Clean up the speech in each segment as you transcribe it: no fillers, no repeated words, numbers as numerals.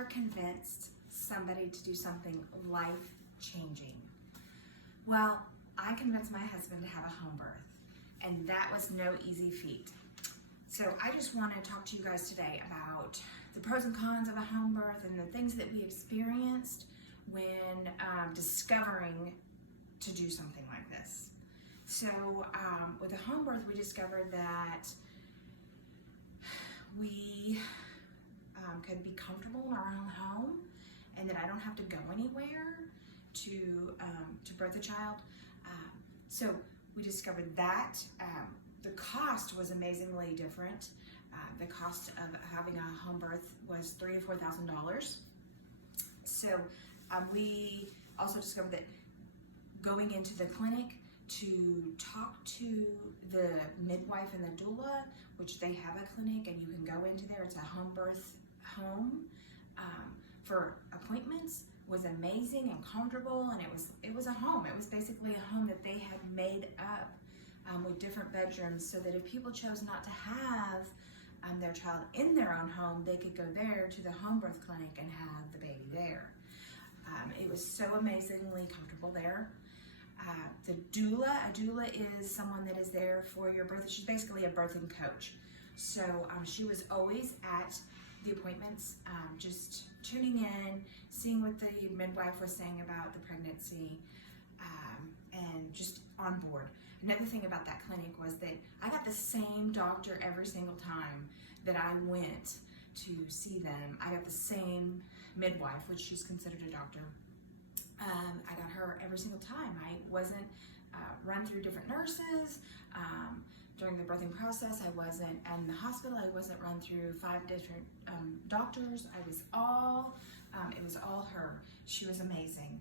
ever convinced somebody to do something life-changing? Well, I convinced my husband to have a home birth, and that was no easy feat. So I just want to talk to you guys today about the pros and cons of a home birth and the things that we experienced when discovering to do something like this. So with a home birth, we discovered that we could be comfortable in our own home, and that I don't have to go anywhere to birth a child. So we discovered that. The cost was amazingly different. The cost of having a home birth was $3,000 to $4,000. So we also discovered that going into the clinic to talk to the midwife and the doula, which they have a clinic and you can go into there, it's a home birth home for appointments, was amazing and comfortable, and it was a home. It was basically a home that they had made up with different bedrooms, so that if people chose not to have their child in their own home, they could go there to the home birth clinic and have the baby there. It was so amazingly comfortable there. A doula is someone that is there for your birth. She's basically a birthing coach. So she was always at the appointments, just tuning in, seeing what the midwife was saying about the pregnancy, and just on board. Another thing about that clinic was that I got the same doctor every single time that I went to see them. I got the same midwife, which she's considered a doctor. I got her every single time. I wasn't run through different nurses. During the birthing process, I wasn't in the hospital. I wasn't run through 5 different doctors. It was all her. She was amazing.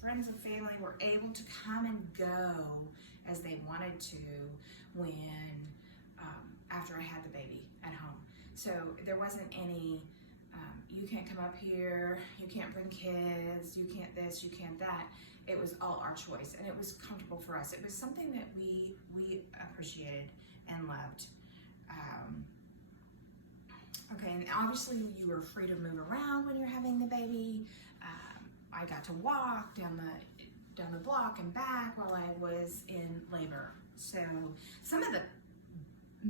Friends and family were able to come and go as they wanted to when after I had the baby at home. So there wasn't any you can't come up here, you can't bring kids, you can't this, you can't that. It was all our choice, and it was comfortable for us. It was something that we appreciated and loved. Okay, and obviously you were free to move around when you're having the baby. I got to walk down the block and back while I was in labor. So some of the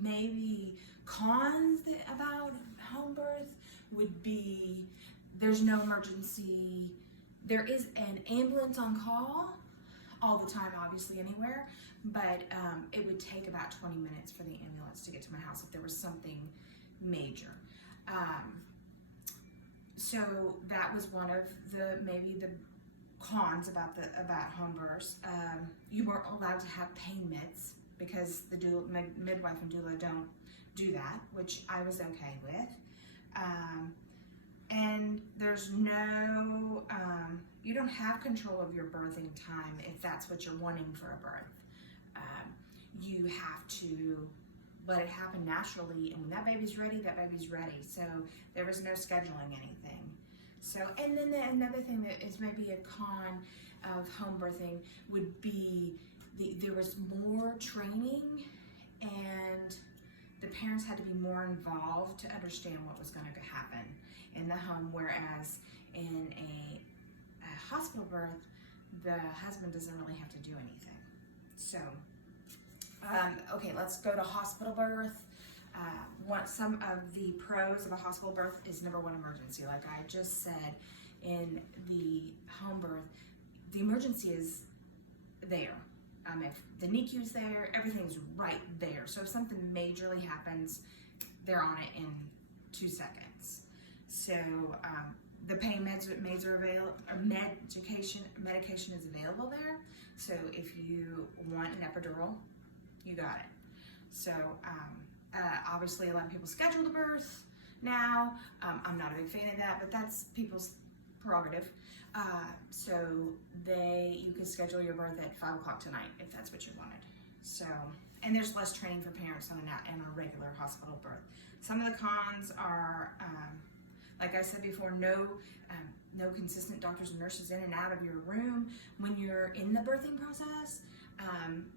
maybe cons about home birth would be there's no emergency. There is an ambulance on call all the time, obviously anywhere, but it would take about 20 minutes for the ambulance to get to my house if there was something major. So that was one of maybe the cons about home births. You weren't allowed to have pain meds because the midwife and doula don't do that, which I was okay with. And there's no, you don't have control of your birthing time if that's what you're wanting for a birth. You have to let it happen naturally, and when that baby's ready, that baby's ready. So there was no scheduling anything. So, and then another thing that is maybe a con of home birthing would be there was more training, and the parents had to be more involved to understand what was going to happen in the home, whereas in a hospital birth, the husband doesn't really have to do anything. So, okay, let's go to hospital birth. Some of the pros of a hospital birth is number one, emergency. Like I just said, in the home birth, the emergency is there. If the NICU's there, everything's right there. So if something majorly happens, they're on it in 2 seconds. So the pain meds are available, or medication is available there. So if you want an epidural, you got it. So obviously a lot of people schedule the birth now. I'm not a big fan of that, but that's people's prerogative. So you can schedule your birth at 5 o'clock tonight if that's what you wanted. So, and there's less training for parents on a regular hospital birth. Some of the cons are, like I said before, no consistent doctors and nurses in and out of your room when you're in the birthing process,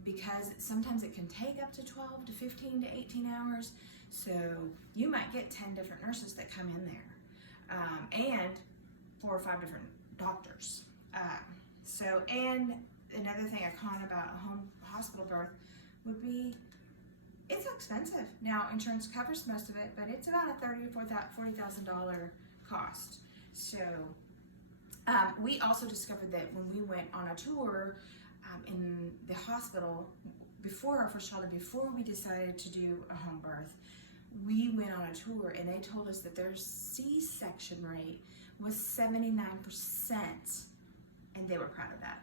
because sometimes it can take up to 12 to 15 to 18 hours. So you might get 10 different nurses that come in there, and 4 or 5 different doctors. And another thing, a con about a home hospital birth would be it's expensive. Now, insurance covers most of it, but it's about a $30,000 to $40,000 cost. So we also discovered that when we went on a tour in the hospital before our first child and before we decided to do a home birth, we went on a tour and they told us that their C-section rate was 79%, and they were proud of that.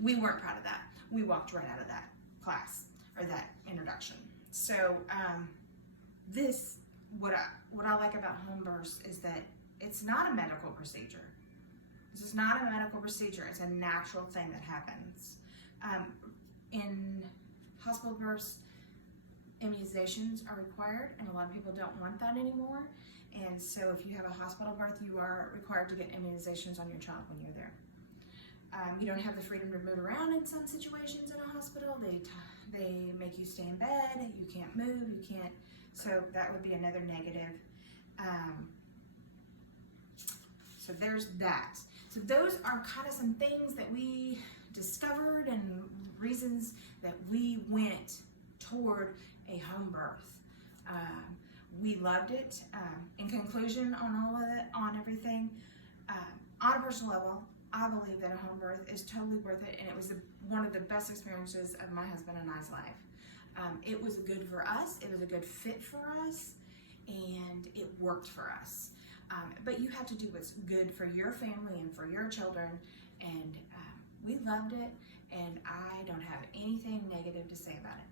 We weren't proud of that. We walked right out of that class or that introduction. So what I like about home births is that it's not a medical procedure. This is not a medical procedure. It's a natural thing that happens. In hospital births, immunizations are required, and a lot of people don't want that anymore. And so if you have a hospital birth, you are required to get immunizations on your child when you're there. You don't have the freedom to move around in some situations in a hospital. They make you stay in bed, you can't move, you can't, so that would be another negative. So there's that. So those are kind of some things that we discovered and reasons that we went toward a home birth. We loved it. In conclusion on all of it, on everything, on a personal level, I believe that a home birth is totally worth it, and it was one of the best experiences of my husband and I's life. It was good for us, it was a good fit for us, and it worked for us. But you have to do what's good for your family and for your children, and we loved it, and I don't have anything negative to say about it.